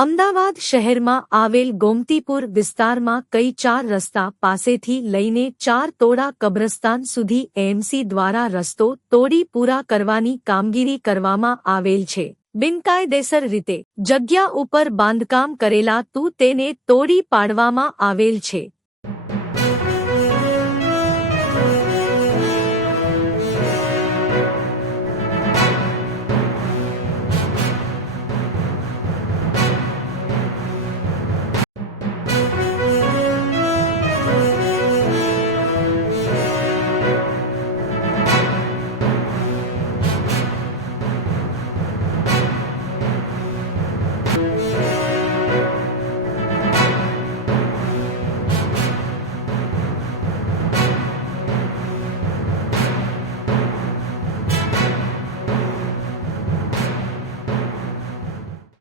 અમદાવાદ શહેરમાં આવેલ ગોમતીપુર વિસ્તારમાં કઈ 4 રસ્તા પાસેથી લઈને 4 તોડા કબ્રસ્તાન સુધી એએમસી દ્વારા રસ્તો તોડી પૂરા કરવાની કામગીરી કરવામાં આવેલ છે। બિનકાયદેસર રીતે જગ્યા ઉપર બાંધકામ કરેલા તેને તોડી પાડવામાં આવેલ છે।